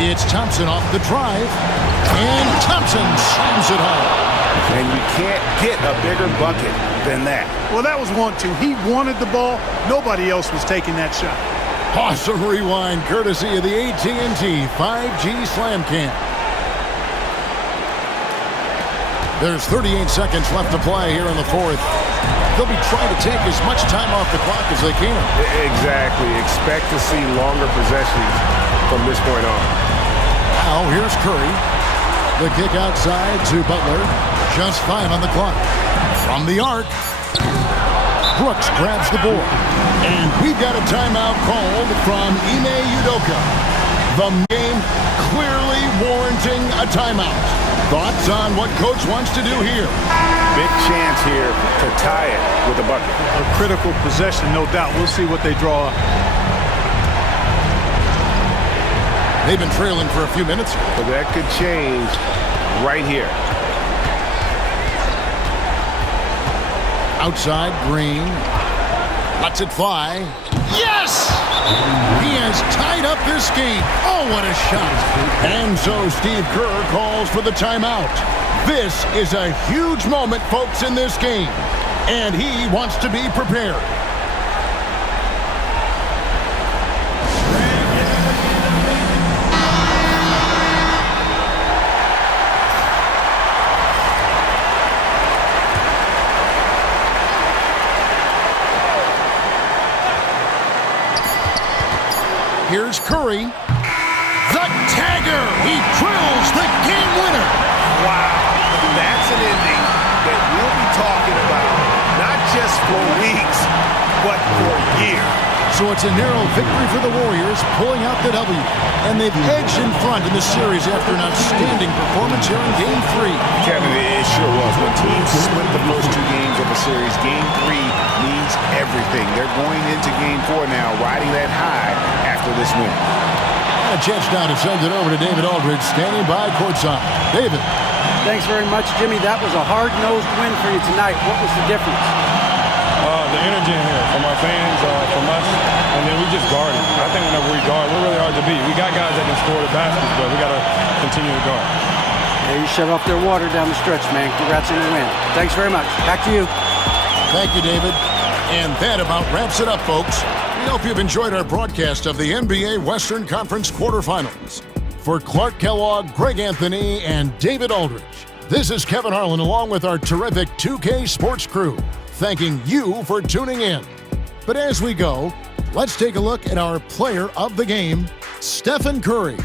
It's Thompson off the drive, and Thompson slams it home. And you can't get a bigger bucket than that. Well, that was 1-2. He wanted the ball. Nobody else was taking that shot. Awesome rewind, courtesy of the AT&T 5G Slam Cam. There's 38 seconds left to play here in the fourth. They'll be trying to take as much time off the clock as they can. Exactly. Expect to see longer possessions from this point on. Now, here's Curry. The kick outside to Butler. Just 5 on the clock. From the arc, Brooks grabs the board. And we've got a timeout called from Ime Udoka. The game clearly warranting a timeout. Thoughts on what Coach wants to do here? Big chance here to tie it with a bucket. A critical possession, no doubt. We'll see what they draw up. They've been trailing for a few minutes. But that could change right here. Outside, Green. Lets it fly. Yes! He has tied up this game. Oh, what a shot. And so Steve Kerr calls for the timeout. This is a huge moment, folks, in this game. And he wants to be prepared. Here's Curry. The tagger. He drills the game winner. Wow. That's an ending that we'll be talking about, not just for weeks, but for years. So it's a narrow victory for the Warriors, pulling out the W. And they've edged in front in the series after an outstanding performance here in Game 3. Kevin, it sure was. When teams split the first 2 games of the series, Game 3 means everything. They're going into Game 4 now, riding that high after this win. And a chance now to send it over to David Aldridge, standing by courtside. David. Thanks very much, Jimmy. That was a hard-nosed win for you tonight. What was the difference? The energy in here from our fans, from us, and then we we're just guarding. I think whenever we guard, we're really hard to beat. We got guys that can score the baskets, but we got to continue to guard. Yeah, you shut off their water down the stretch, man. Congrats on the win. Thanks very much. Back to you. Thank you, David. And that about wraps it up, folks. We hope you've enjoyed our broadcast of the NBA Western Conference quarterfinals. For Clark Kellogg, Greg Anthony, and David Aldridge, this is Kevin Harlan along with our terrific 2K Sports crew, thanking you for tuning in. But as we go, let's take a look at our player of the game, Stephen Curry.